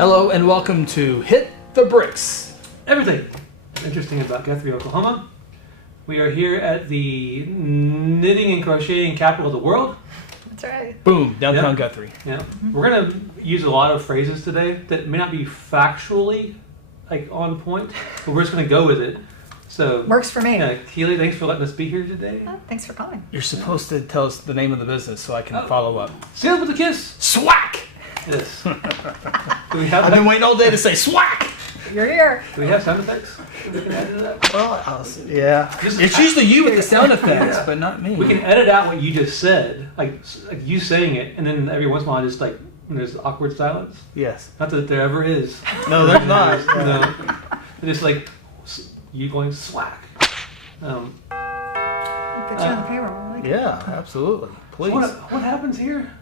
Hello and welcome to Hit the Bricks. Everything interesting about Guthrie, Oklahoma. We are here at the knitting and crocheting capital of the world. That's right. Boom, downtown Guthrie. Yeah. Mm-hmm. We're going to use a lot of phrases today that may not be factually on point, but we're just going to go with it. So works for me. Keely, thanks for letting us be here today. Oh, thanks for coming. You're supposed to tell us the name of the business so I can follow up. Sealed with a kiss. SWAK! Yes. I've been waiting all day to say SWAK! You're here. Do we have sound effects that we can add to that? Well, yeah. It's usually you with the sound effects, but not me. We can edit out what you just said, like you saying it, and then every once in a while, just when there's awkward silence. Yes. Not that there ever is. No, there's not. No. It's just you going SWAK. Put you on the payroll. Like yeah, absolutely. Please. So what happens here?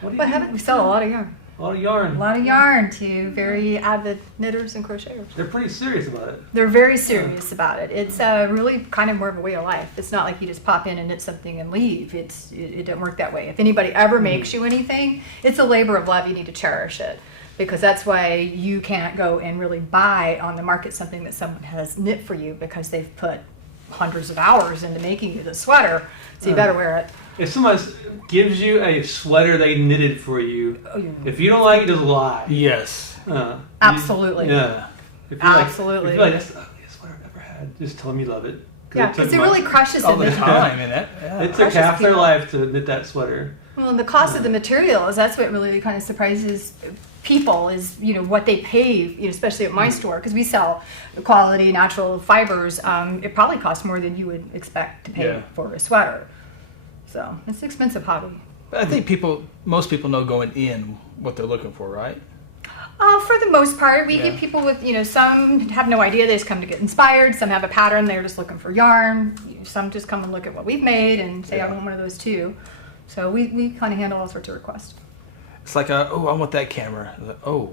What happened? We sell a lot of yarn. A lot of yarn. A lot of yarn to very avid knitters and crocheters. They're pretty serious about it. They're very serious about it. It's really kind of more of a way of life. It's not like you just pop in and knit something and leave. It doesn't work that way. If anybody ever makes you anything, it's a labor of love. You need to cherish it. Because that's why you can't go and really buy on the market something that someone has knit for you because they've put hundreds of hours into making you the sweater. So you better wear it. If someone gives you a sweater they knitted for you, if you don't like it, just lie. Yes. Absolutely. Absolutely. If you're that's the ugliest sweater I've ever had, just tell them you love it. Yeah, because it really crushes all them. the time. It took half their life to knit that sweater. Well, and the cost of the materials, that's what really kind of surprises people is, what they pay, especially at my store, because we sell quality natural fibers. It probably costs more than you would expect to pay for a sweater. So it's an expensive hobby. But I think most people know going in what they're looking for, right? For the most part, we get people with, some have no idea. They just come to get inspired. Some have a pattern. They're just looking for yarn. Some just come and look at what we've made and say, I want one of those too. So we kind of handle all sorts of requests. It's like, I want that camera. Like,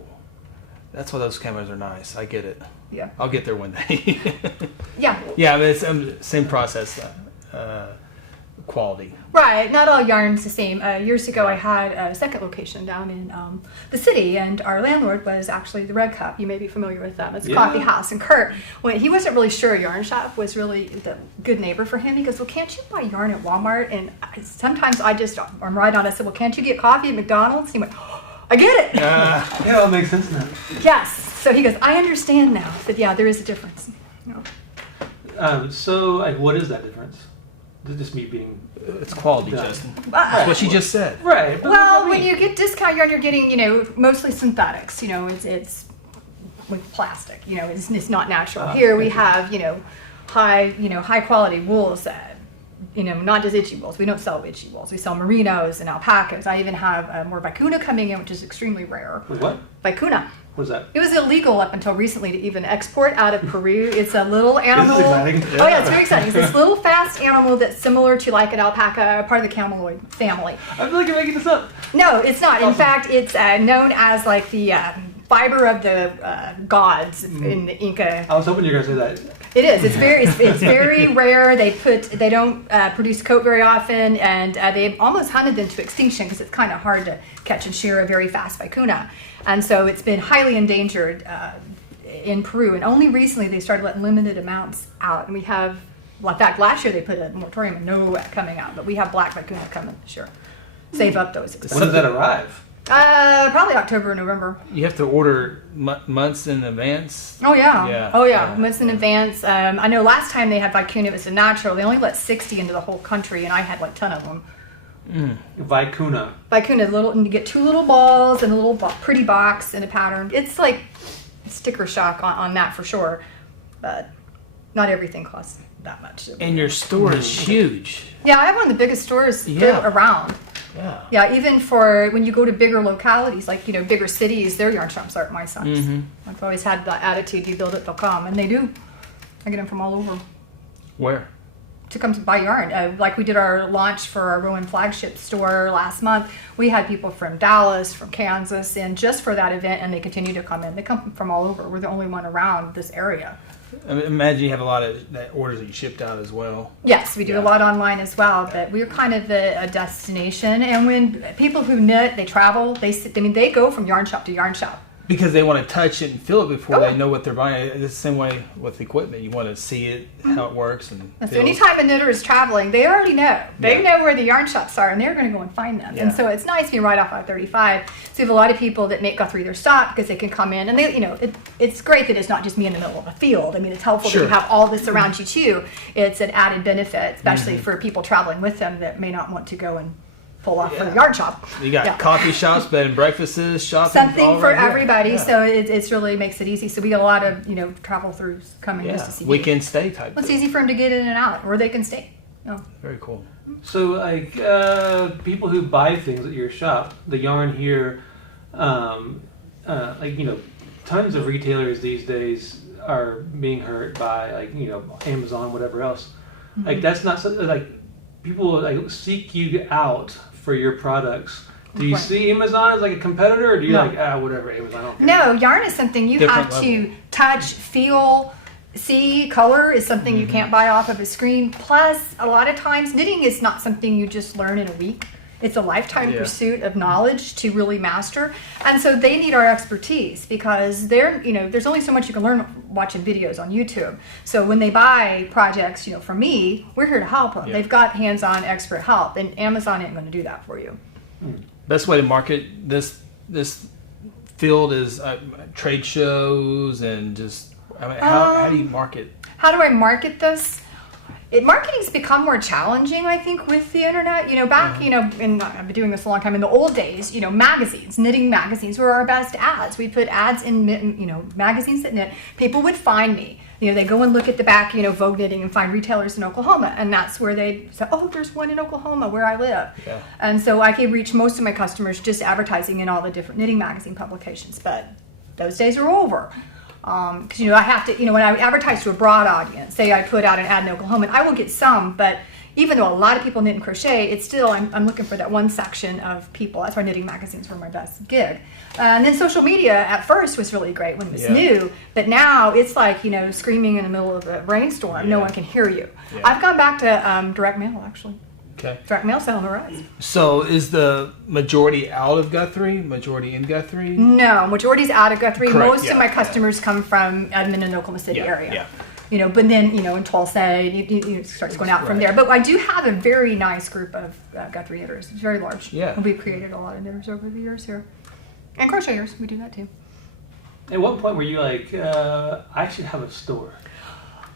that's why those cameras are nice. I get it. Yeah. I'll get there one day. Yeah. Yeah, but it's same process. Quality. Right. Not all yarn's the same. Years ago, I had a second location down in the city, and our landlord was actually the Red Cup. You may be familiar with them. It's a coffee house. And Kurt, when he wasn't really sure a yarn shop was really the good neighbor for him, he goes, well, can't you buy yarn at Walmart? And sometimes I'm right on. I said, well, can't you get coffee at McDonald's? He went, I get it. Yeah, it makes sense now. Yes. So he goes, I understand now. But yeah, there is a difference. So what is that difference? Is it just me being... It's quality, Justin. That's what she just said. Right. Well, when you get discount yarn, you're getting, mostly synthetics. It's with plastic. It's not natural. Here we have, high quality wools that, not just itchy wools. We don't sell itchy wools. We sell merinos and alpacas. I even have more vicuna coming in, which is extremely rare. What? Vicuna. What is that? It was illegal up until recently to even export out of Peru. It's a little animal. This is exciting. Oh yeah, it's very exciting. It's this little fast animal that's similar to like an alpaca, part of the cameloid family. I feel like you're making this up. No, it's not. In fact, it's known as like the fiber of the gods in the Inca. I was hoping you were going to say that. It is. It's very rare. They don't produce coat very often, and they've almost hunted them to extinction because it's kind of hard to catch and shear a very fast vicuna. And so it's been highly endangered in Peru. And only recently they started letting limited amounts out. And we have, well, in fact, last year they put a moratorium and no coming out. But we have black vicuna coming this year. Save up those. When does that arrive? Probably October or November. You have to order months in advance? Oh, yeah. Months in advance. I know last time they had vicuna, it was a natural. They only let 60 into the whole country, and I had like a ton of them. Vicuna. Vicuna, you get two little balls and a little pretty box and a pattern. It's like sticker shock on that for sure, but not everything costs that much. And your store is huge. Yeah, I have one of the biggest stores around. Yeah, even for when you go to bigger localities, like, bigger cities, their yarn shops aren't my size. Mm-hmm. I've always had the attitude, you build it, they'll come, and they do. I get them from all over. Where? To come to buy yarn. Like we did our launch for our Rowan flagship store last month. We had people from Dallas, from Kansas, and just for that event, and they continue to come in. They come from all over. We're the only one around this area. I imagine you have a lot of orders that you shipped out as well. Yes, we do a lot online as well, but we're kind of a destination. And when people who knit, they travel, they go from yarn shop to yarn shop. Because they want to touch it and feel it before Oh. they know what they're buying. It's the same way with equipment. You want to see it, how it works, and So feels. anytime a knitter is traveling, they already know. They Yeah. know where the yarn shops are, and they're going to go and find them. And Yeah. so it's nice being right off I-35. So we have a lot of people that make Guthrie their stop because they can come in, and they, it's great that it's not just me in the middle of a field. I mean, it's helpful Sure. that you have all this around you too. It's an added benefit, especially for people traveling with them that may not want to go and pull off from the yard shop. You got Yeah. coffee shops, bed and breakfasts, shopping. Something all for right here. everybody, Yeah. so it's really makes it easy. So we get a lot of travel throughs coming just to see. Weekend stay type. It's thing. easy for them to get in and out, or they can stay. Oh. Very cool. So, like, people who buy things at your shop, the yarn here, tons of retailers these days are being hurt by, Amazon, whatever else. Mm-hmm. Like, that's not something, like, people, seek you out for your products. Do you Right. see Amazon as, like, a competitor, or do you, No. whatever, Amazon, I don't care. No, yarn is something you Different have to touch, feel, see. Color is something you can't buy off of a screen. Plus, a lot of times, knitting is not something you just learn in a week. It's a lifetime Yeah. pursuit of knowledge to really master. And so they need our expertise because there's only so much you can learn watching videos on YouTube. So when they buy projects, from me, we're here to help them. Yeah. They've got hands-on expert help, and Amazon ain't going to do that for you. Best way to market this field is trade shows and just. I mean, how do you market? How do I market this? Marketing's become more challenging, I think, with the internet. Back, and I've been doing this a long time. In the old days, magazines, knitting magazines were our best ads. We put ads in, magazines that knit. People would find me. They go and look at the back, Vogue Knitting, and find retailers in Oklahoma, and that's where they say, "Oh, there's one in Oklahoma where I live." Yeah. And so I could reach most of my customers just advertising in all the different knitting magazine publications. But those days are over. Because I have to, when I advertise to a broad audience, say I put out an ad in Oklahoma, I will get some, but even though a lot of people knit and crochet, it's still, I'm looking for that one section of people. That's why knitting magazines were my best gig. And then social media at first was really great when it was new, but now it's like, screaming in the middle of a rainstorm, no one can hear you. Yeah. I've gone back to direct mail, actually. Okay. Direct mail on the rise. So is the majority out of Guthrie? Majority in Guthrie? No, majority's out of Guthrie. Correct, Most yeah, of my customers come from Edmond and Oklahoma City area. Yeah. But then, in Tulsa, it starts going out from there. But I do have a very nice group of Guthrie knitters. It's very large. Yeah. And we've created a lot of knitters over the years here. And crocheters, we do that too. At what point were you like, I should have a store?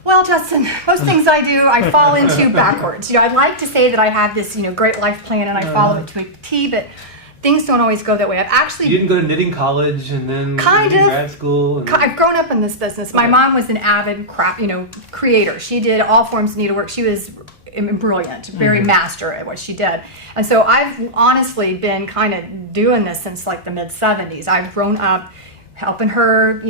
Well, Justin, most things I do, I fall into backwards. I'd like to say that I have this, great life plan and I follow it to a T, but things don't always go that way. I've actually... You didn't go to knitting college and then Kind knitting of. grad school? And I've grown up in this business. My Okay. mom was an avid creator. She did all forms of needlework. She was brilliant, very master at what she did. And so I've honestly been kind of doing this since like the mid-70s. I've grown up helping her,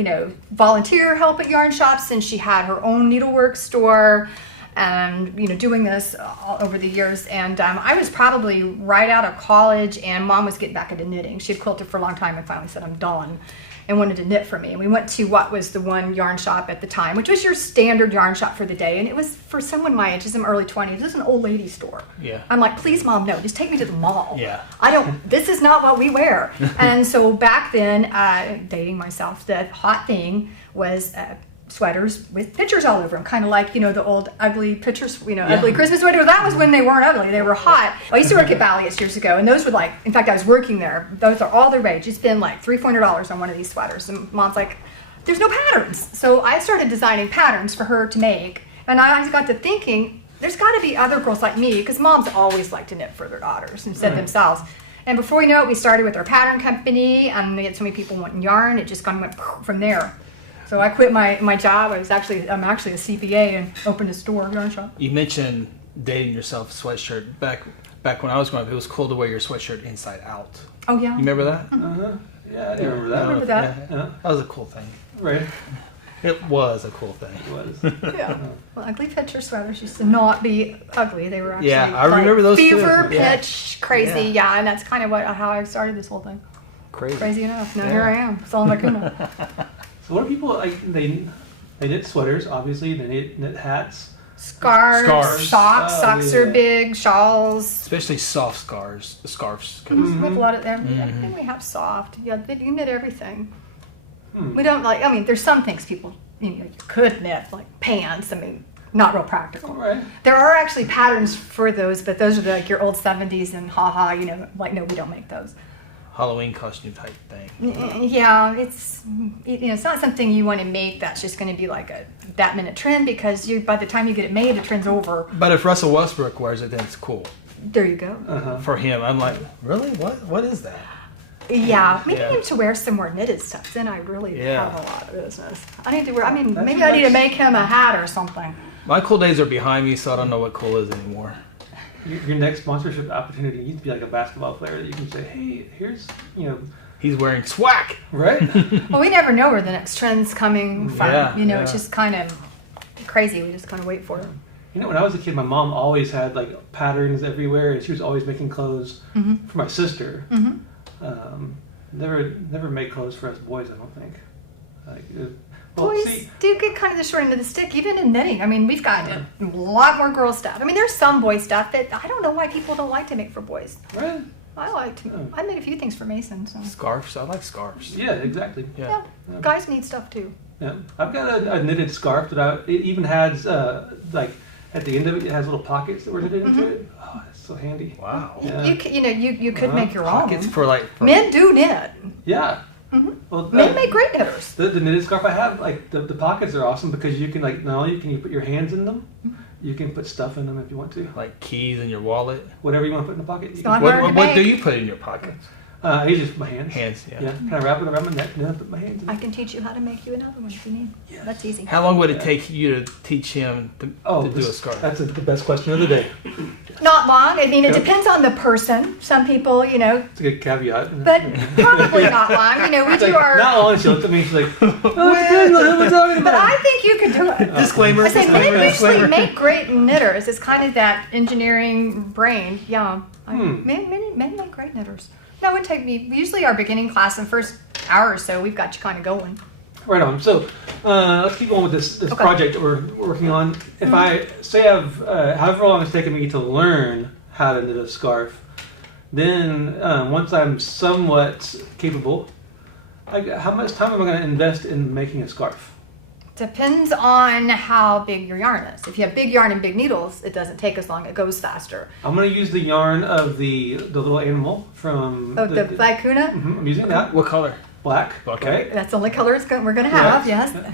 volunteer help at yarn shops, and she had her own needlework store, and doing this all over the years. And I was probably right out of college, and Mom was getting back into knitting. She had quilted for a long time and finally said, "I'm done," and wanted to knit for me. And we went to what was the one yarn shop at the time, which was your standard yarn shop for the day. And it was, for someone my age, in my early 20s, this is an old lady store. Yeah. I'm like, "Please, Mom, no, just take me to the mall." Yeah. This is not what we wear. And so back then, dating myself, the hot thing was sweaters with pictures all over them, kind of like, the old ugly pictures, ugly Christmas sweaters. That was when they weren't ugly, they were hot. I used to work at Ballius years ago, and those were like, in fact, I was working there. Those are all the rage. It's been like $300-$400 on one of these sweaters. And Mom's like, "There's no patterns." So I started designing patterns for her to make, and I got to thinking, there's got to be other girls like me, because moms always like to knit for their daughters instead of themselves. And before we know it, we started with our pattern company, and we had so many people wanting yarn, it just kind of went from there. So I quit my job. I'm actually a CPA and opened a store, yarn shop. You mentioned dating yourself a sweatshirt. Back when I was growing up, it was cool to wear your sweatshirt inside out. Oh yeah. You remember that? Uh-huh. Yeah, I remember that. remember that. Yeah. That was a cool thing. Right. It was a cool thing. It was. Yeah. Well, ugly picture sweaters used to not be ugly. They were actually Yeah, I remember those too. fever Yeah. pitch, crazy. Yeah, and that's kind of how I started this whole thing. Crazy. Crazy enough. Now here I am, selling my kuna. So what do people like? They knit sweaters, obviously. They knit hats. Scarves, Scarves. socks. Oh, Socks yeah. are big. Shawls. Especially soft scarves. 'Cause We have a lot of them. I think we have soft. Yeah, you knit everything. We don't like. I mean, there's some things people you could knit, like pants. I mean, not real practical. Right. There are actually patterns for those, but those are like your old 70s and like no, we don't make those. Halloween costume type thing. Yeah, it's it's not something you want to make that's just going to be like a that-minute trend, because by the time you get it made, the trend's over. But if Russell Westbrook wears it, then it's cool. There you go. For him, I'm like, really? What is that? Yeah, maybe I need to wear some more knitted stuff. Then I really have a lot of business. I need to wear. I mean, maybe I need to make him a hat or something. My cool days are behind me, so I don't know what cool is anymore. Your next sponsorship opportunity needs to be like a basketball player that you can say, hey, here's, He's wearing SWAK. Right? Well, we never know where the next trend's coming from. Yeah, It's just kind of crazy. We just kind of wait for it. When I was a kid, my mom always had like patterns everywhere, and she was always making clothes for my sister. Never made clothes for us boys, I don't think. Boys do get kind of the short end of the stick, even in knitting. I mean, we've got a lot more girl stuff. I mean, there's some boy stuff that I don't know why people don't like to make for boys. Right. I made a few things for Mason. So. Scarves. I like scarves. Yeah, exactly. Yeah. Guys need stuff too. Yeah, I've got a knitted scarf that it even has like at the end of it has little pockets that were knitted into it. Oh, it's so handy. Wow. Yeah. You could make your pockets own. for Men do knit. Yeah. Well, men make great knitters. The knitted scarf I have, like the pockets are awesome because you can not only can you put your hands in them, you can put stuff in them if you want to. Like keys in your wallet. Whatever you want to put in the pocket. What do you put in your pockets? Usually just my hands. Hands, yeah. Kind of wrap it around my neck and then put my hands in it. I can teach you how to make you another one if you need. Yes. That's easy. How long would it take you to teach him to do a scarf? That's the best question of the day. Not long. I mean, it depends on the person. Some people, It's a good caveat. But probably not long. We do our... Not long. She looked at me, she's like, oh, But I think you could do it. Disclaimer. I say men usually make great knitters. It's kind of that engineering brain. Yeah. Men make great knitters. No, it would take me, usually our beginning class in the first hour or so, we've got you kind of going. Right on. So let's keep going with this project that we're working on. If I say I've, however long it's taken me to learn how to knit a scarf, then once I'm somewhat capable, how much time am I going to invest in making a scarf? Depends on how big your yarn is. If you have big yarn and big needles, it doesn't take as long. It goes faster. I'm going to use the yarn of the little animal from... the vicuna? I'm using that. What color? Black. Okay. That's the only color we're going to have, yes. Yeah.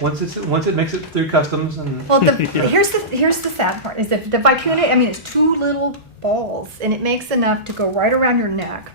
Once it makes it through customs and... Well, here's the sad part, is that the vicuna, I mean, it's 2 little balls, and it makes enough to go right around your neck.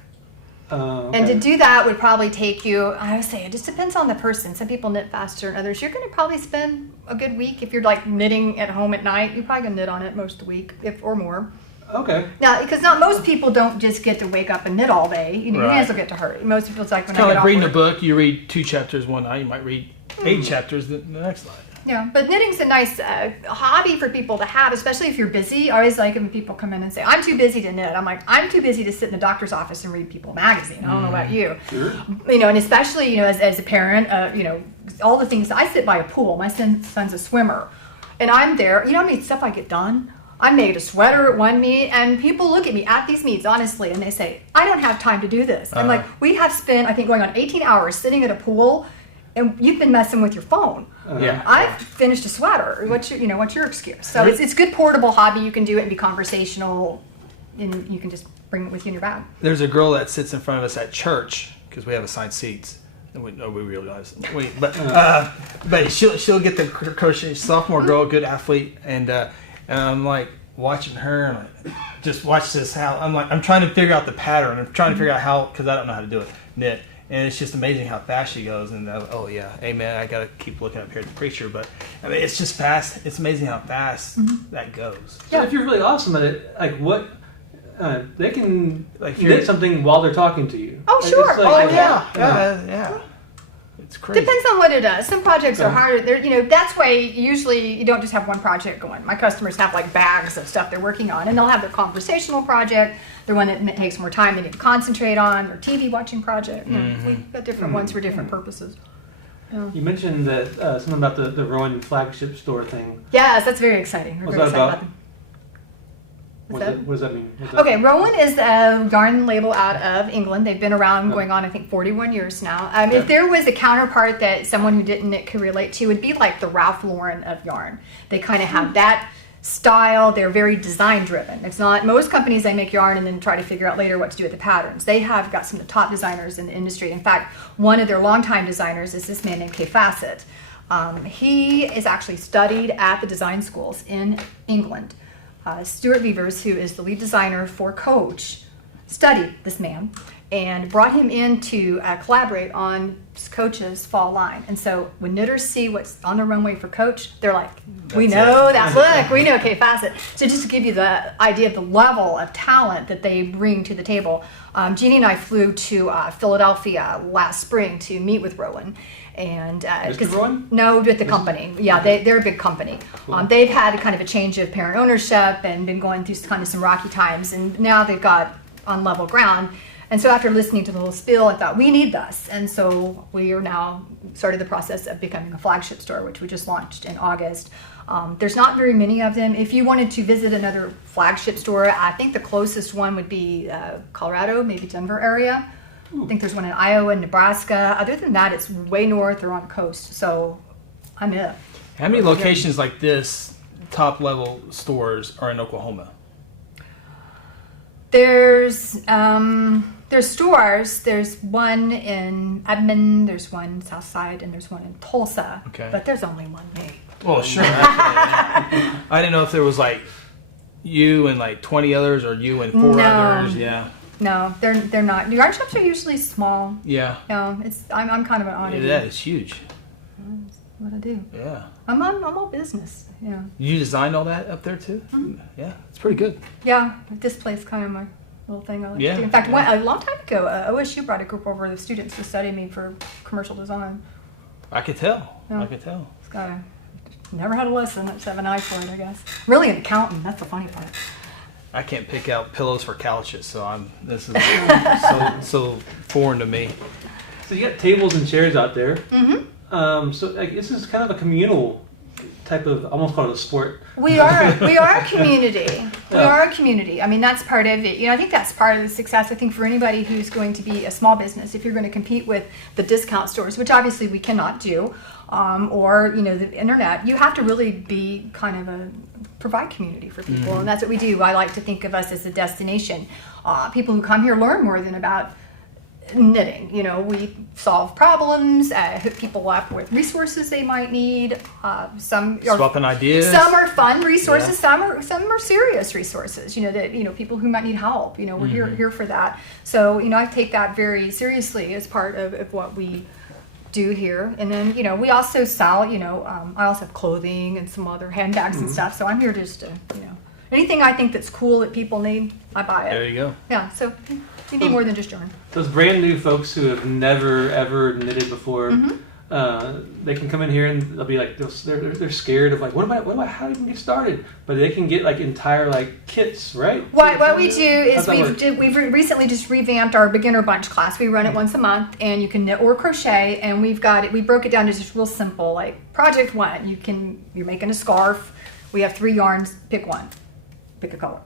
Okay. And to do that would probably take you, I would say, it just depends on the person. Some people knit faster than others. You're going to probably spend a good week. If you're like knitting at home at night, you're probably going to knit on it most of the week, or more. Okay. Now, because most people don't just get to wake up and knit all day. Your hands will get to hurt. Most people, it's like when I get Kind of like off reading work. a book. You read 2 chapters one night. You might read 8 chapters the next night. Yeah, but knitting's a nice hobby for people to have, especially if you're busy. I always like when people come in and say, I'm too busy to knit. I'm like, I'm too busy to sit in the doctor's office and read People magazine. I don't know about you. Sure. And especially, as a parent, all the things. I sit by a pool. My son's a swimmer. And I'm there. You know how many stuff I get done? I made a sweater at one meet, and people look at me at these meets, honestly, and they say, I don't have time to do this. I'm like, we have spent, I think, going on 18 hours sitting at a pool, and you've been messing with your phone. Yeah. I've finished a sweater. What's your excuse? So it's a good portable hobby. You can do it and be conversational, and you can just bring it with you in your bag. There's a girl that sits in front of us at church because we have assigned seats. We realize. But she'll get the crochet. Sophomore girl, good athlete, and I'm like watching her and like, just watch this. I'm trying to figure out the pattern. I'm trying to figure out how, because I don't know how to do it. Knit. And it's just amazing how fast she goes. And amen. I gotta keep looking up here at the preacher, but I mean, it's just fast. It's amazing how fast that goes. So if you're really awesome at it, like what they can knit something while they're talking to you. Oh sure. Yeah. It's crazy. Depends on what it is. Some projects are harder. That's why usually you don't just have one project going. My customers have like bags of stuff they're working on, and they'll have their conversational project, their one that takes more time they need to concentrate on, their TV watching project. We've got different ones for different purposes. You mentioned that something about the Rowan flagship store thing. Yes, that's very exciting. What's that about? What does that mean? What's that Okay, mean? Rowan is a yarn label out of England. They've been around going on, I think, 41 years now. If there was a counterpart that someone who didn't knit could relate to, it would be like the Ralph Lauren of yarn. They kind of have that style. They're very design driven. It's not most companies, they make yarn and then try to figure out later what to do with the patterns. They have got some of the top designers in the industry. In fact, one of their longtime designers is this man named Kay Fassett. He is actually studied at the design schools in England. Stuart Beavers, who is the lead designer for Coach, studied this man and brought him in to collaborate on Coach's fall line. And so when knitters see what's on the runway for Coach, they're like, we know that look, we know Kay Fassett. So just to give you the idea of the level of talent that they bring to the table, Jeannie and I flew to Philadelphia last spring to meet with Rowan. And Mr. Rowan? No, with the company. Yeah, they're a big company. Cool. They've had kind of a change of parent ownership and been going through kind of some rocky times, and now they've got on level ground. And so after listening to the little spiel, I thought, we need this. And so we are now started the process of becoming a flagship store, which we just launched in August. There's not very many of them. If you wanted to visit another flagship store, I think the closest one would be Colorado, maybe Denver area. I think there's one in Iowa and Nebraska. Other than that, it's way north or on the coast. So I'm it. How many locations like this, top level stores, are in Oklahoma? There's stores. There's one in Edmond, there's one in Southside, and there's one in Tulsa. Okay. But there's only one me. Well, sure. I didn't know if there was like you and like 20 others or you and 4 No. others. Yeah. No, they're not. The yarn shops are usually small. Yeah. I'm kind of an oddity. That is huge. That's what I do. Yeah. I'm all business. Yeah. You designed all that up there too? Mhm. Yeah, it's pretty good. Yeah, displays kind of my little thing I like Yeah, to do. In fact, yeah. a long time ago, OSU brought a group over of students to study me for commercial design. I could tell. Yeah. I could tell. It's got never had a lesson. I just have an eye for it, I guess. Really an accountant. That's the funny part. I can't pick out pillows for couches, so this is so foreign to me. So you got tables and chairs out there. Mm-hmm. So like, this is kind of a communal type of, almost call it a sport. We are a community. We are a community. I mean, that's part of it. I think that's part of the success. I think for anybody who's going to be a small business, if you're going to compete with the discount stores, which obviously we cannot do, or the internet, you have to really be kind of provide community for people, and that's what we do. I like to think of us as a destination. People who come here learn more than about knitting. We solve problems, hook people up with resources they might need. Some are Swapping ideas. Some are fun resources. Yeah. Some are serious resources. People who might need help. We're here for that. So I take that very seriously as part of what we do here. And then we also sell. I also have clothing and some other handbags and stuff. So I'm here just to anything I think that's cool that people need, I buy it. There you go. Yeah. So you need more than just yarn. Those brand new folks who have never ever knitted before, they can come in here and they'll be like, they're scared of like, what am I? How do I even get started? But they can get like entire like kits, right? What we do is How's that we've recently just revamped our beginner bunch class. We run it once a month, and you can knit or crochet. And we broke it down to just real simple, like project 1. You're making a scarf. We have 3 yarns. Pick one. Pick a color.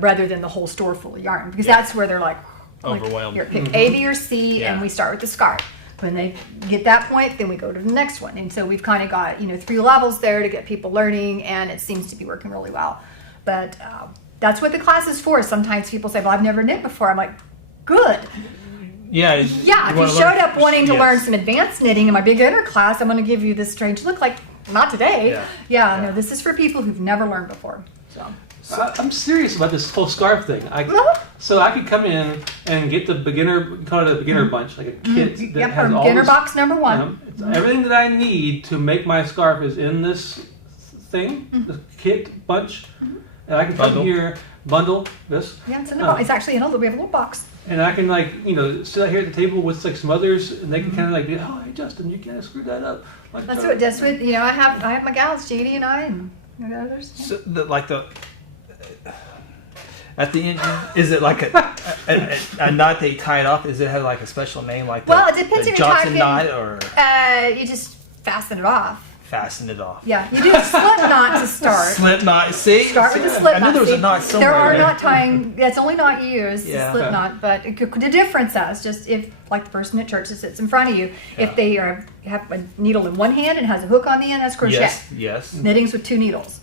Rather than the whole store full of yarn, because that's where they're like Overwhelmed. Here, pick A, B, or C, Yeah. and we start with the scarf. When they get that point, then we go to the next one. And so we've kind of got 3 levels there to get people learning, and it seems to be working really well. But that's what the class is for. Sometimes people say, "Well, I've never knit before." I'm like, "Good." Yeah. Yeah, if you showed up wanting to learn some advanced knitting in my beginner class, I'm going to give you this strange look. Like, not today. Yeah. No, this is for people who've never learned before. So. I'm serious about this whole scarf thing. So I could come in and get the beginner, call it a beginner bunch, like a kit that has all beginner this, box number 1. Everything that I need to make my scarf is in this thing, the kit bunch, and I can come here, bundle this. Yeah, it's in a box. It's actually in a we have a little box. And I can sit out here at the table with like some others, and they can kind of like, oh, hey Justin, you kind of screwed that up. Like, That's what I have my gals, JD and I, and others. So at the end, is it like a knot they tie it off? Does it have like a special name, like Well, it depends the if you're Johnson talking. knot, or You just fasten it off. fasten it off. Yeah, you do a slip knot to start. Slip knot. See? Start with a slip knot. I knew there was a See, knot somewhere. There are knot tying. That's only knot you use. Yeah. Slip knot. But the difference is just if, like the person at church that sits in front of you, if they have a needle in one hand and has a hook on the end, that's crochet. Yes. Knitting's with 2 needles.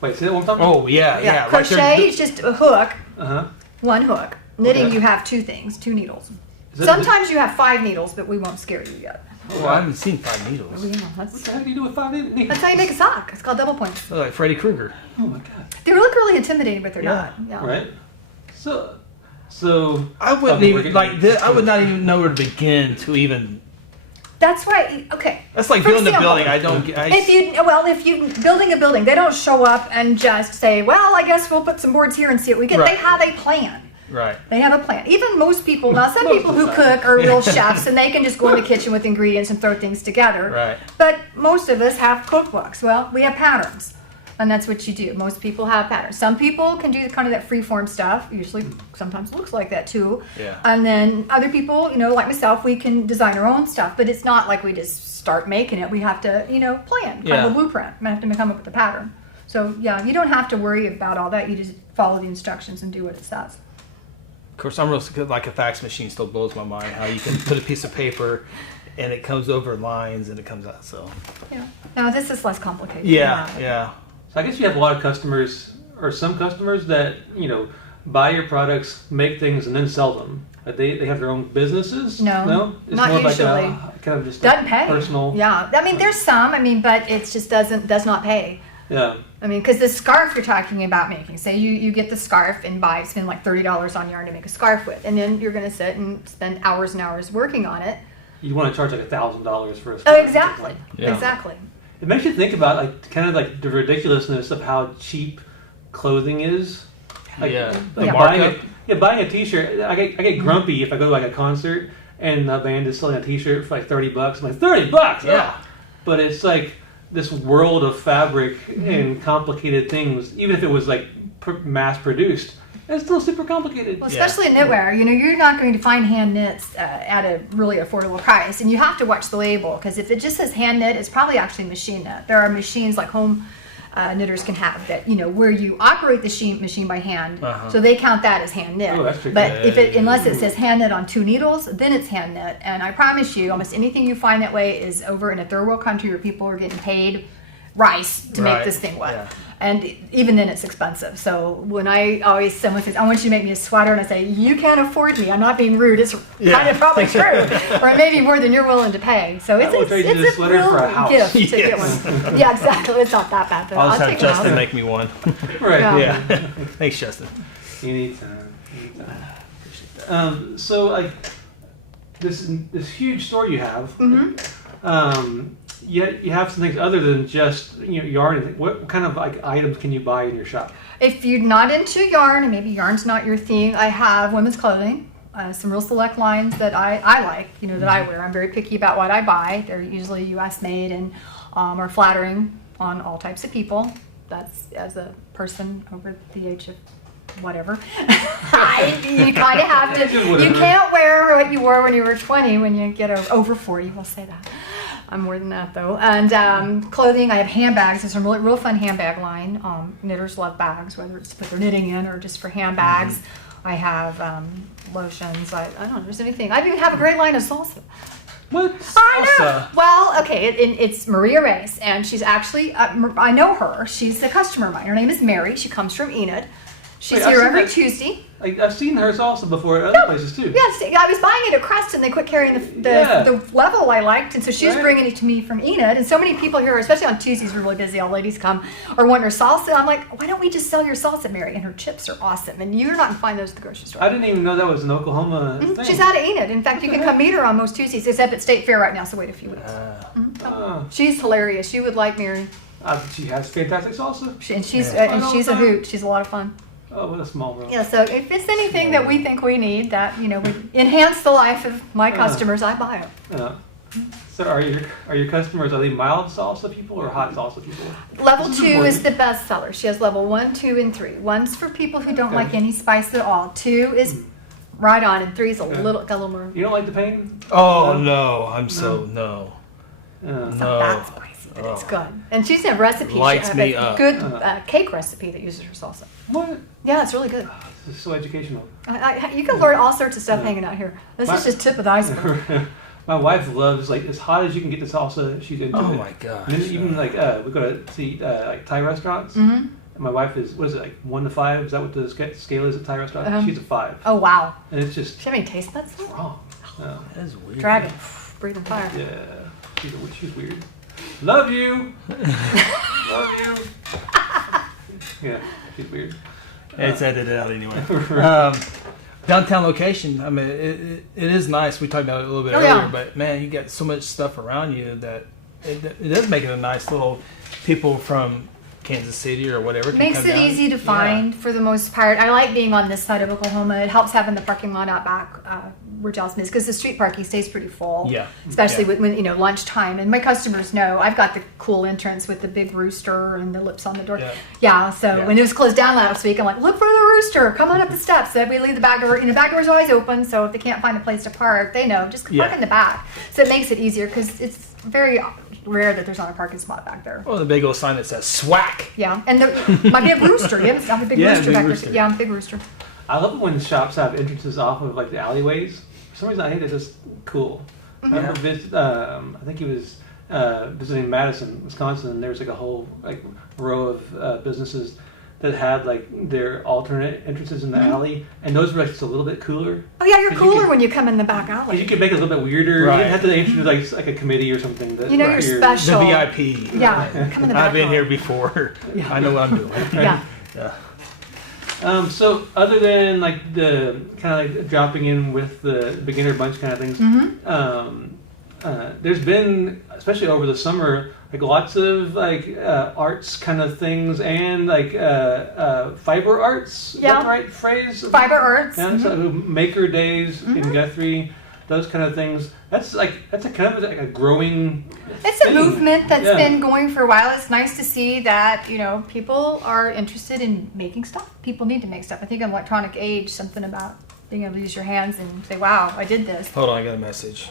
Wait, say that one time? Oh, yeah. Crochet is just a hook, Uh-huh. one hook. Knitting, Okay. you have 2 things, 2 needles. Is that- Sometimes you have 5 needles, but we won't scare you yet. Oh, I haven't seen 5 needles. Yeah, What the heck do you do with 5 needles? that's how you make a sock. It's called double points. They're like Freddy Krueger. Oh my god. They look really intimidating, but they're Yeah. not. Yeah. Right? So I wouldn't Okay, we're even getting- like this, I would not even know where to begin to even. That's why. Okay. That's like For building a example, building. I don't get. If you building a building, they don't show up and just say, "Well, I guess we'll put some boards here and see what we get." Right. They have a plan. Right. They have a plan. Even most people, now some people who cook are real chefs and they can just go in the kitchen with ingredients and throw things together. Right. But most of us have cookbooks. Well, we have patterns. And that's what you do. Most people have patterns. Some people can do kind of that free-form stuff. Usually, sometimes looks like that too. Yeah. And then other people, like myself, we can design our own stuff. But it's not like we just start making it. We have to, plan, kind of a blueprint. We have to come up with a pattern. So, yeah, you don't have to worry about all that. You just follow the instructions and do what it says. Of course, I'm real like a fax machine still blows my mind how you can put a piece of paper and it comes over lines and it comes out. So. Yeah. Now, this is less complicated. Yeah. than that. Yeah. I guess you have a lot of customers, or some customers that buy your products, make things, and then sell them. Like they have their own businesses. No, it's not more usually. Like kind of just Doesn't pay. personal. Yeah. I mean, there's some. But it just does not pay. Yeah. Because the scarf you're talking about making, say you get the scarf and spend like $30 on yarn to make a scarf with, and then you're going to sit and spend hours and hours working on it. You want to charge like $1,000 for a scarf. Oh, exactly. Yeah. Exactly. It makes you think about the ridiculousness of how cheap clothing is. Like, Yeah. like Yeah. buying a T-shirt. I get grumpy if I go to like a concert and the band is selling a T-shirt for like $30. I'm like, $30? Yeah. But it's like this world of fabric and complicated things. Even if it was like mass produced, it's still super complicated. Well, especially in knitwear, you're not going to find hand knits at a really affordable price, and you have to watch the label because if it just says hand knit, it's probably actually machine knit. There are machines like home knitters can have that, where you operate the machine by hand, so they count that as hand knit. Oh, that's tricky. But unless it says hand knit on 2 needles, then it's hand knit. And I promise you, almost anything you find that way is over in a third world country where people are getting paid rice to make Right. this thing with. Yeah. And even then it's expensive. So when someone says, I want you to make me a sweater, and I say, you can't afford me. I'm not being rude. It's kind of probably true. Or maybe more than you're willing to pay. So it's will trade you this a sweater real for a house. gift to get Yes. one. Yeah, exactly. It's not that bad. But I'll just have take a house. Justin make me one. Right. Yeah. Yeah. Thanks, Justin. Anytime. So like this huge store you have. Yet you have some things other than just yarn. And what kind of like items can you buy in your shop? If you're not into yarn, and maybe yarn's not your thing, I have women's clothing. Some real select lines that I like, that I wear. I'm very picky about what I buy. They're usually U.S. made and are flattering on all types of people. That's as a person over the age of whatever. You kind of have to. You can't wear what you wore when you were 20 when you get over 40. We'll say that. I'm more than that though. And clothing, I have handbags. There's a real fun handbag line. Knitters love bags, whether it's to put their knitting in or just for handbags. I have lotions. I don't know if there's anything. I even have a great line of salsa. What? I know. Salsa. Well, okay, it's Maria Reyes, and she's actually, I know her. She's a customer of mine. Her name is Mary. She comes from Enid. She's Wait, I've here seen every that. Tuesday. I've seen her salsa before at other places too. Yes, I was buying it at Crest, and they quit carrying the level I liked, and so she's Right. bringing it to me from Enid. And so many people here, especially on Tuesdays, we're really busy. All ladies come or want her salsa. I'm like, why don't we just sell your salsa, Mary? And her chips are awesome, and you're not going to find those at the grocery store. I didn't even know that was an Oklahoma thing. She's out of Enid. In fact, you can come meet her on most Tuesdays, except at State Fair right now. So wait a few weeks. She's hilarious. You would like Mary. She has fantastic salsa. She's Yeah. she's a hoot. She's a lot of fun. Oh, what a small world. Yeah. So if it's anything that we think we need that would enhance the life of my customers, I buy it. So are your customers, are they mild salsa people or hot salsa people? Level This 2 important. is the best seller. She has level 1, 2, and 3. 1's for people who don't like any spice at all. 2 is right on, and 3 is got a little more. You don't like the pain? Oh no, I'm so no. It's No. not that spicy. And it's good. And she's a recipe. Lights me a up. good cake recipe that uses her salsa. What? Yeah, it's really good. This is so educational. You can learn all sorts of stuff hanging out here. This is just tip of the iceberg. My wife loves, like, as hot as you can get the salsa, she's into it. Oh my gosh. And then even, like, we go to see, like, Thai restaurants. Mm-hmm. And my wife is, what is it, like 1 to 5? Is that what the scale is at Thai restaurants? She's a 5. Oh, wow. And it's just Does she have any taste buds? it's wrong. No. That is weird. Dragon. Breathing fire. Yeah. She's weird. Love you. Love you. Yeah, she's weird. It's edited out anyway. Downtown location. I mean, it is nice. We talked about it a little bit earlier, but man, you got so much stuff around you that it does make it a nice little. People from Kansas City or whatever. Makes it easy to find for the most part. I like being on this side of Oklahoma. It helps having the parking lot out back where Jocelyn is, because the street parking stays pretty full. Yeah. Especially when lunchtime. And my customers know I've got the cool entrance with the big rooster and the lips on the door. So when it was closed down last week, I'm like, look for the rooster. Come on up the steps. So we leave the back door. The back door's always open, so if they can't find a place to park, they know just park in the back. So it makes it easier because it's very rare that there's not a parking spot back there. Well, the big old sign that says SWAK. Yeah, and my big rooster. You haven't seen a big rooster back there. Yeah, big rooster. I love it when the shops have entrances off of like the alleyways. For some reason, I think it's just cool. Mm-hmm. I remember I think he was visiting Madison, Wisconsin, and there was like a whole like row of businesses that had like their alternate entrances in the alley, and those were like just a little bit cooler. Oh yeah, you're cooler when you come in the back alley. You could make it a little bit weirder. Right. You didn't have to introduce like a committee or something. That you're special. The VIP. Yeah, come in the back. I've been here before. I know what I'm doing. Yeah. So other than like the kind of like dropping in with the beginner bunch kind of things, there's been, especially over the summer, like lots of like arts kind of things and like fiber arts. Is that the right phrase? Fiber arts. Yeah, so maker days in Guthrie, those kind of things. That's a kind of like a growing. It's a movement that's been going for a while. It's nice to see that people are interested in making stuff. People need to make stuff. I think in electronic age, something about being able to use your hands and say, "Wow, I did this." Hold on, I got a message.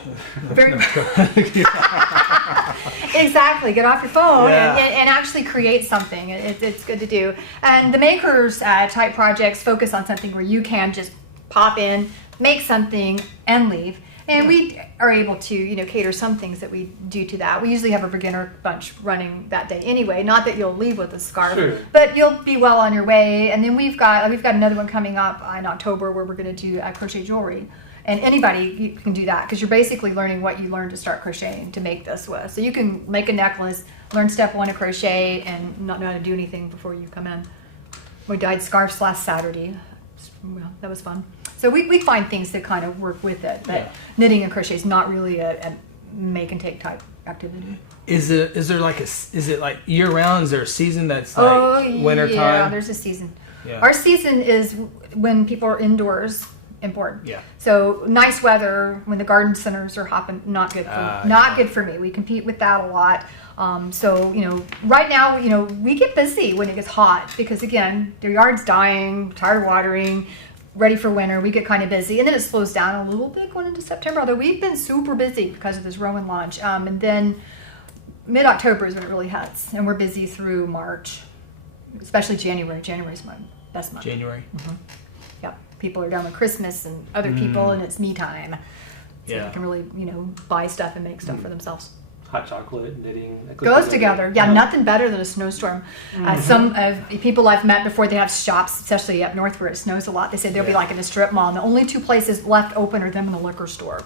Exactly. Get off your phone and actually create something. It's good to do. And the makers type projects focus on something where you can just pop in, make something, and leave. And we are able to, cater some things that we do to that. We usually have a beginner bunch running that day anyway. Not that you'll leave with a scarf, but you'll be well on your way. And then we've got another one coming up in October where we're going to do crochet jewelry. And anybody can do that because you're basically learning what you learned to start crocheting to make this with. So you can make a necklace, learn step 1 of crochet, and not know how to do anything before you come in. We dyed scarves last Saturday. Well, that was fun. So we find things that kind of work with it, but knitting and crochet is not really a make and take type activity. Is it like year round? Is there a season that's like winter time? Yeah, there's a season. Yeah. Our season is when people are indoors and bored. Yeah. So nice weather when the garden centers are hopping, not good for me. We compete with that a lot. So right now, we get busy when it gets hot because again, their yard's dying, tired of watering, ready for winter. We get kind of busy, and then it slows down a little bit going into September. Although we've been super busy because of this Rowan launch, and then mid-October is when it really hits, and we're busy through March, especially January. January's my best month. January. Mm-hmm. Yep. People are done with Christmas and other people, and it's me time. So they can really, buy stuff and make stuff for themselves. Hot chocolate, knitting. Goes together. Yeah, nothing better than a snowstorm. Some people I've met before, they have shops, especially up north where it snows a lot. They say they'll be like in a strip mall, and the only 2 places left open are them and the liquor store.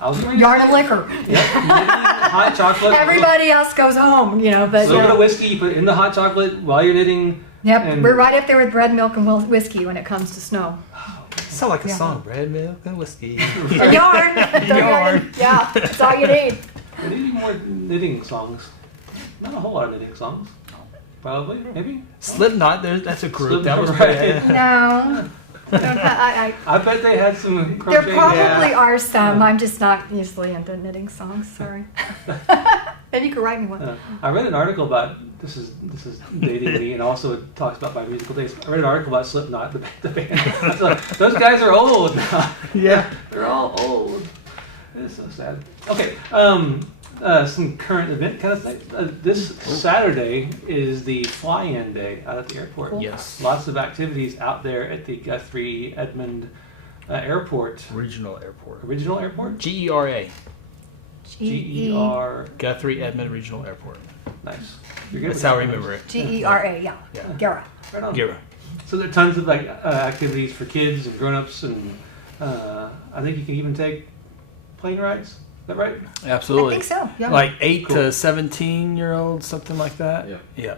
Yard of liquor. Yep. Hot chocolate. Everybody else goes home, but a little bit of whiskey, you put it in the hot chocolate while you're knitting. Yep, we're right up there with bread, milk, and whiskey when it comes to snow. Sound like a song, bread, milk, and whiskey. And yarn. Yarn. Yeah, that's all you need. We need more knitting songs. Not a whole lot of knitting songs. Probably, maybe. Slipknot, that's a group. Slipknot, that was right. No. I bet they had some crochet. There probably are some. I'm just not usually into knitting songs. Sorry. Maybe you could write me one. I read an article about this is dating me, and also it talks about my musical taste. I read an article about Slipknot, the band. I was like, those guys are old now. Yeah, they're all old. It's so sad. Okay. some current event kind of thing. This Saturday is the fly-in day out at the airport. Cool. Yes. Lots of activities out there at the Guthrie Edmond Airport. Regional Airport. Original Airport? GERA. G-E-R. Guthrie Edmond Regional Airport. Nice. You're good That's with how I acronyms. remember it. GERA, yeah. Yeah. Gara. Right on. GERA. So there are tons of like activities for kids and grown-ups, and I think you can even take plane rides. Is that right? Absolutely. I think so, yeah. Like 8 Cool. to 17-year-olds, something like that. Yeah. Yeah.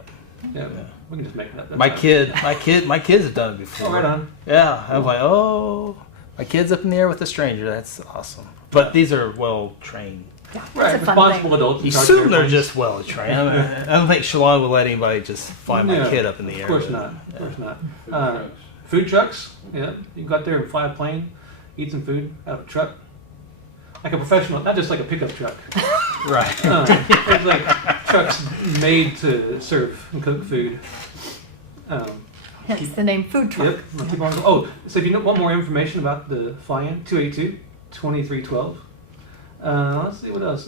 Yeah. We can just make that. My kids have done it before. Oh, right on. Yeah. I was like, oh, my kid's up in the air with a stranger. That's awesome. But these are well trained. Yeah, Right, it's a fun responsible thing. adults. in You charge of assume they're airplanes. just well trained. I don't think Shalon would let anybody just fly my No, kid up in the air. Of course but- not. Of course not. Food trucks. Food trucks. Yeah, you can go out there and fly a plane, eat some food out of a truck, like a professional, not just like a pickup truck. Right. It's like trucks made to serve and cook food. Hence the name food truck. Yep. We'll keep on going. Oh, so if you want more information about the fly-in, 282-2312. Let's see what else.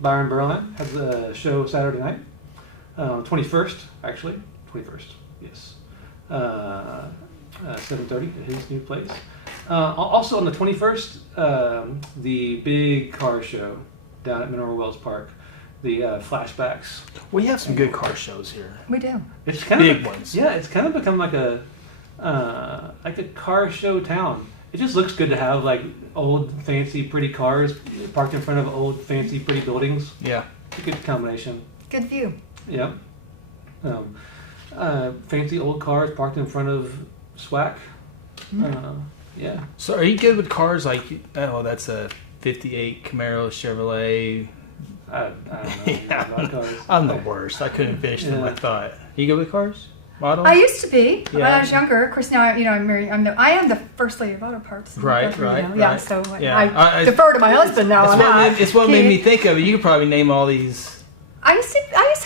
Byron Berlin has a show Saturday night. 21st, actually. 21st, yes. 7:30 at his new place. Also on the 21st, the big car show down at Mineral Wells Park. The flashbacks. We have some good car shows here. We do. It's kind Big of ones. Yeah, it's kind of become like a car show town. It just looks good to have like old, fancy, pretty cars parked in front of old, fancy, pretty buildings. Yeah. It's a good combination. Good view. Yeah. Fancy old cars parked in front of SWAK. Yeah. So are you good with cars like, oh, that's a 58 Camaro Chevrolet? I don't know about cars. I'm the worst. I couldn't finish them. I Yeah. thought. You good with cars? Models? I used to be when Yeah. I was younger. Of course, now I'm married. I am the first lady of auto parts. Right, Guthrie, right, you know. Yeah, right. so Yeah. I defer to my husband now on that. It's what made He- me think of it. You could probably name all these. I used to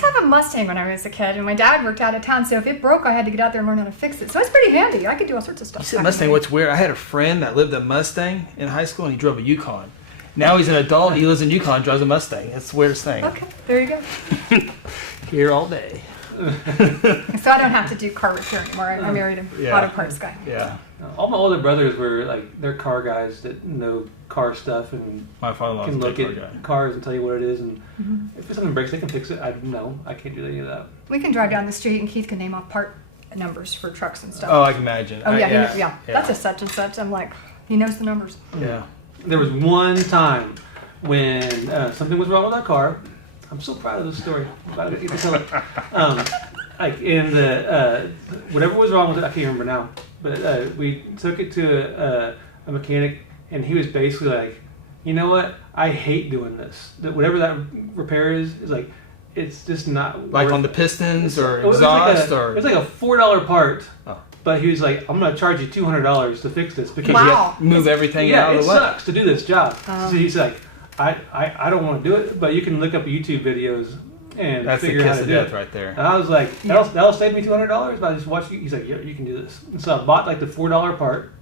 have a Mustang when I was a kid, and my dad worked out of town, so if it broke, I had to get out there and learn how to fix it. So it's pretty handy. I could do all sorts of stuff. You said back Mustang. in the What's weird? I had a friend that lived a Mustang in high school, and he drove a Yukon. Now he's an adult. He lives in Yukon, drives a Mustang. It's the weirdest thing. day. Okay, there you go. Here all day. So I don't have to do car repair anymore. I married an Yeah. auto parts guy. Yeah. All my older brothers were like they're car guys that know car stuff and My father-in-law's can a look big at car guy. cars and tell you what it is, and Mm-hmm. if something breaks, they can fix it. I can't do any of that. We can drive down the street, and Keith can name off part numbers for trucks and stuff. Oh, I can imagine. Oh, yeah, yeah. yeah. That's a such and such. I'm like, he knows the numbers. Yeah. There was one time when something was wrong with our car. I'm so proud of this story. I'm glad I get to tell it. Like in the whatever was wrong with it, I can't remember now. But we took it to a mechanic, and he was basically like, "You know what? I hate doing this. That whatever that repair is like, it's just not Like worth on the it." pistons or It was like exhaust a- or. it was like a $4 part. Oh. But he was like, "I'm going to charge you $200 to fix this because You have Wow. to move everything yeah, out it of the way. sucks to do this job." Oh. So he's like, I don't want to do it, but you can look up YouTube videos and That's the figure out kiss how of to do death it. right there. And I was like, that'll save me $200 by just watching. He's like, yeah, you can do this. And so I bought like the $4 part,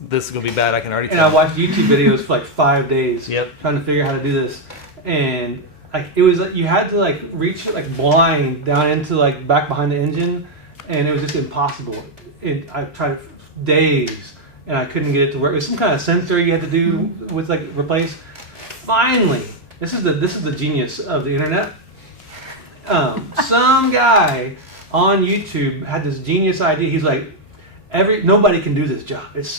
This is gonna be bad. I can already and tell. I watched YouTube videos for like 5 days, Yep. trying to figure out how to do this. And like it was like you had to like reach like blind down into like back behind the engine, and it was just impossible. I tried days, and I couldn't get it to work. It was some kind of sensor you had to do with like replace. Finally, this is the genius of the internet. Some guy on YouTube had this genius idea. He's like, nobody can do this job. It's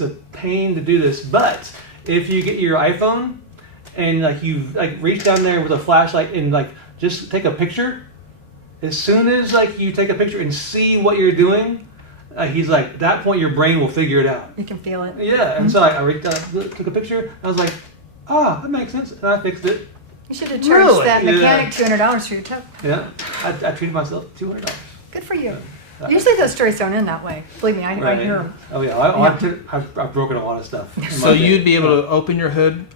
a pain to do this. But if you get your iPhone and like you like reach down there with a flashlight and like just take a picture, as soon as like you take a picture and see what you're doing, he's like, at that point your brain will figure it out. You can feel it. Yeah, and so I reached out, took a picture. I was like, that makes sense, and I fixed it. You should have charged Really? that mechanic Yeah. $200 for your tip. Yeah, I treated myself to $200. Good for you. Yeah. Usually those stories don't end that way. Believe me, I hear them. Oh yeah, I've broken a lot of stuff. in So my day. you'd be able to open your hood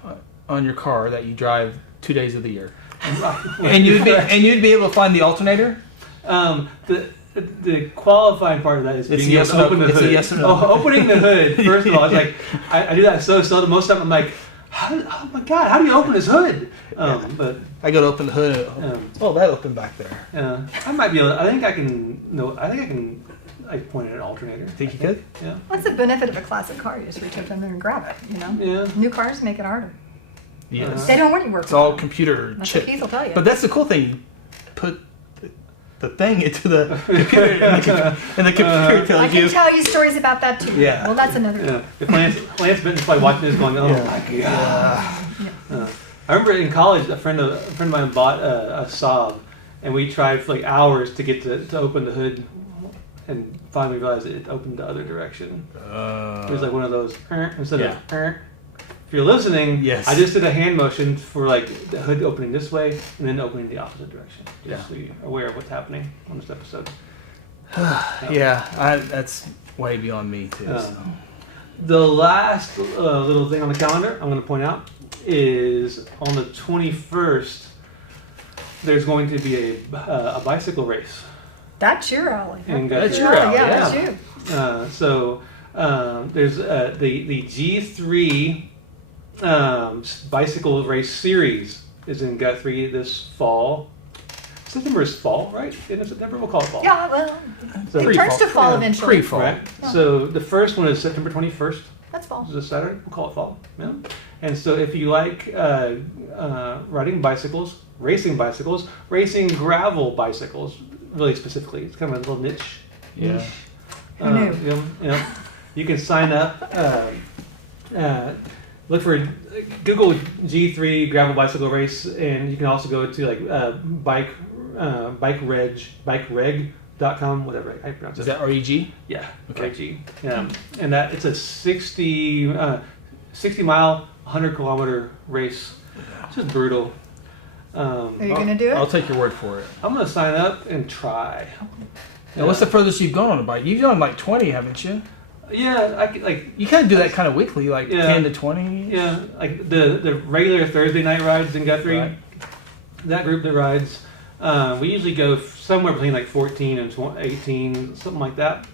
on your car that you drive 2 days of the year, and you'd be able to find the alternator. The qualifying part of that is It's being yes able to or open no. the It's a hood. yes or no. Opening the hood. First of all, it's like I do that so seldom. Most of the time, I'm like, oh my God, how do you open his hood? But I go to open the hood. And, that opened back there. I might be able to, I think I can like point at an alternator. Think you could? Yeah. What's the benefit of a classic car? You just reach up in there and grab it, you know? Yeah. New cars make it harder. Yes. They don't want you working. It's all computer That's chip. what Keith will tell you. But that's the cool thing. You put the thing into the computer, and the computer tells I can you. tell you stories about that too. Yeah. Well, that's another. Yeah. If Lance Benton's probably watching this going, oh my God. I remember in college, a friend of mine bought a Saab, and we tried for like hours to get to open the hood, and finally realized it opened the other direction. It was like one of those instead of. If you're listening, yes. I just did a hand motion for like the hood opening this way and then opening the opposite direction. Just so you're aware of what's happening on this episode. That's way beyond me too. So. The last little thing on the calendar I'm going to point out is on the 21st, there's going to be a bicycle race. That's your alley. That's your alley. Yeah, that's you. So there's the G3 bicycle race series is in Guthrie this fall. September is fall, right? In September, we'll call it fall. Yeah, well, So it turns to fall eventually. Pre-fall. Right. Yeah. So the first one is September 21st. That's fall. This is a Saturday. We'll call it fall. Yeah. And so if you like riding bicycles, racing gravel bicycles, really specifically, it's kind of a little niche. Yeah. Who knew? You can sign up. Look for Google G3 gravel bicycle race, and you can also go to like bikereg.com, whatever I pronounce it. Is that REG? Yeah. Okay. REG. And that it's a 60 mile, 100 kilometer race. It's just brutal. Are you going to do it? I'll take your word for it. I'm going to sign up and try. Now, what's the furthest you've gone on a bike? You've done like 20, haven't you? Yeah, You kind of do that kind of weekly, like Yeah. 10 to 20. Yeah, like the regular Thursday night rides in Guthrie. Right. That group that rides, we usually go somewhere between like 14 and 18, something like that.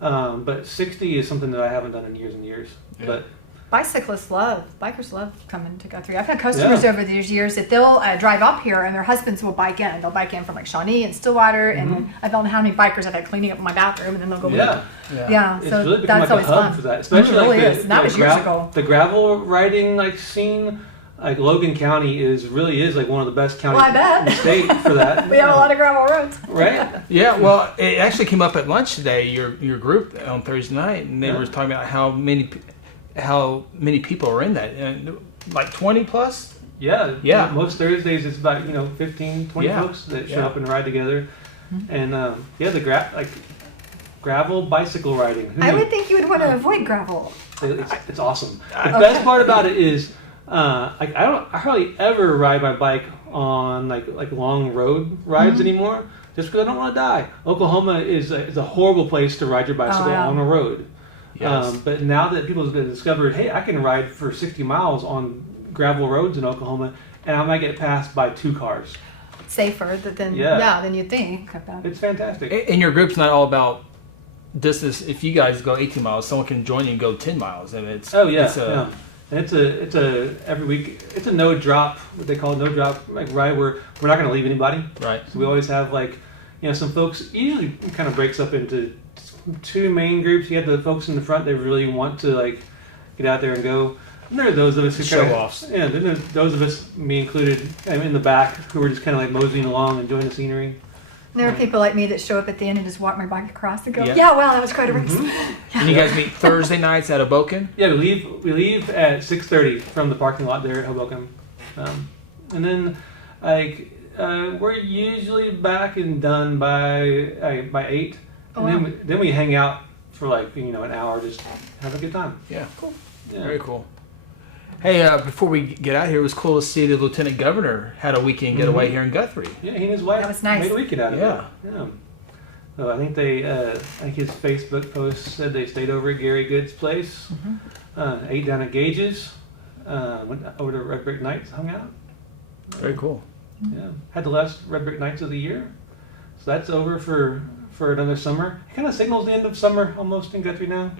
But 60 is something that I haven't done in years and years. Yeah. But Bikers love coming to Guthrie. I've had customers over these years that they'll drive up here and their husbands will bike in. They'll bike in from like Shawnee and Stillwater, and I don't know how many bikers I've had cleaning up my bathroom, and then they'll go. Yeah, it's so really become that's like always a hub fun. for that, especially It really like is. And that was years ago. The gravel riding like scene. Like Logan County really is like one of the best counties Well, I bet. in the state for that. We have a lot of gravel roads. Right? Yeah, well, it actually came up at lunch today, your group on Thursday night, and they were talking about how many people are in that, and like 20 plus. Yeah. Most Thursdays it's about 15, 20 folks that show up and ride together, and the gravel bicycle riding. I would think you would want to avoid gravel. It's awesome. The best part about it is, I hardly ever ride my bike on like long road rides anymore, just because I don't want to die. Oklahoma is a horrible place to ride your bicycle on a road. Yes. But now that people have discovered, hey, I can ride for 60 miles on gravel roads in Oklahoma, and I might get passed by 2 cars. Safer than you think. It's fantastic. And your group's not all about distance. If you guys go 18 miles, someone can join you and go 10 miles, and it's And it's a every week. It's a no drop, what they call a no drop, like ride where we're not going to leave anybody. Right. So we always have some folks. Usually, it kind of breaks up into 2 main groups. You have the folks in the front that really want to get out there and go. And there are those of us who show offs. Yeah, then there's those of us, me included, in the back who are just kind of moseying along, enjoying the scenery. There are people like me that show up at the end and just walk my bike across and go, Yeah. wow, that was quite a race. And you guys meet Thursday nights at Hoboken? Yeah, we leave at 6:30 from the parking lot there at Hoboken, and then we're usually back and done by 8. And then we hang out for an hour, just have a good time. Yeah. Cool. Yeah. Very cool. Hey, before we get out here, it was cool to see the Lieutenant Governor had a weekend getaway here in Guthrie. Yeah, he and his wife That was nice. made a weekend out of Yeah. it. Yeah. So I think his Facebook post said they stayed over at Gary Good's place, ate down at Gage's, went over to Red Brick Nights, hung out. Very cool. Yeah, had the last Red Brick Nights of the year, so that's over for another summer. It kind of signals the end of summer almost in Guthrie now.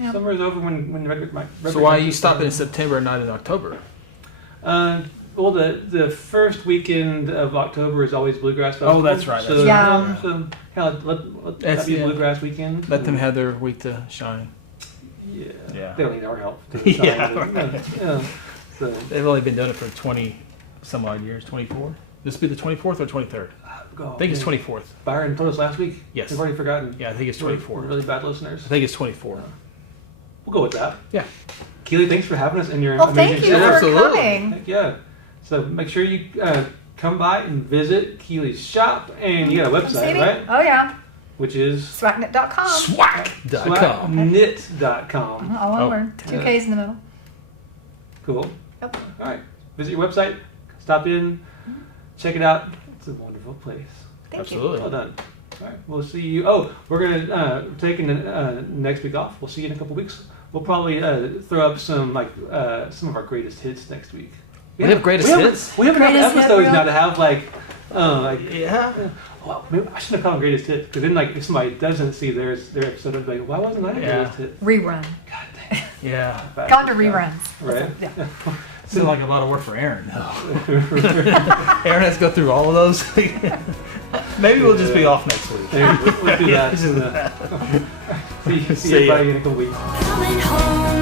Yep. Summer is over when regular. So why are you stopping in September and not in October? Well, the first weekend of October is always Bluegrass Festival. Oh, that's right. So, Yeah. so kind of let that be yeah. Bluegrass weekend. Let them have their week to shine. Yeah. They don't need our help. Yeah, Yeah. So, They've only been doing it for 20 some odd years. 24. This will be the 24th or 23rd. I think it's 24th. Byron told us last week. Yes. We've already forgotten. Yeah, I think it's 24. We're really bad listeners. I think it's 24. We'll go with that. Yeah. Keely, thanks for having us in your Well, amazing thank you setup. for Absolutely. coming. Heck yeah. So make sure you come by and visit Keely's shop, and you got a website, City? right? Oh yeah. Which is SWAKnet.com. SWAK.com. SWAKnit.com. All one Oh. word. 2 K's in the middle. Cool. Yep. All right. Visit your website. Stop in. Check it out. It's a wonderful place. Thank Absolutely. Well done. All right. We'll see you. Oh, we're gonna taking next week off. We'll see you in a couple weeks. We'll probably throw up some some of our greatest hits next week. We have greatest hits? We have enough Greatest hit, episodes yeah. now to have Yeah. well, maybe I shouldn't have called them greatest hits because then if somebody doesn't see their episode, they'll be like, why wasn't I a Yeah. greatest hit? Rerun. God dang. Yeah. Gone to reruns. Right. Yeah. Seems like a lot of work for Aaron. Aaron has to go through all of those. Maybe we'll just be off next week. We'll do that. Yeah. See See ya. everybody in a couple weeks. Coming home.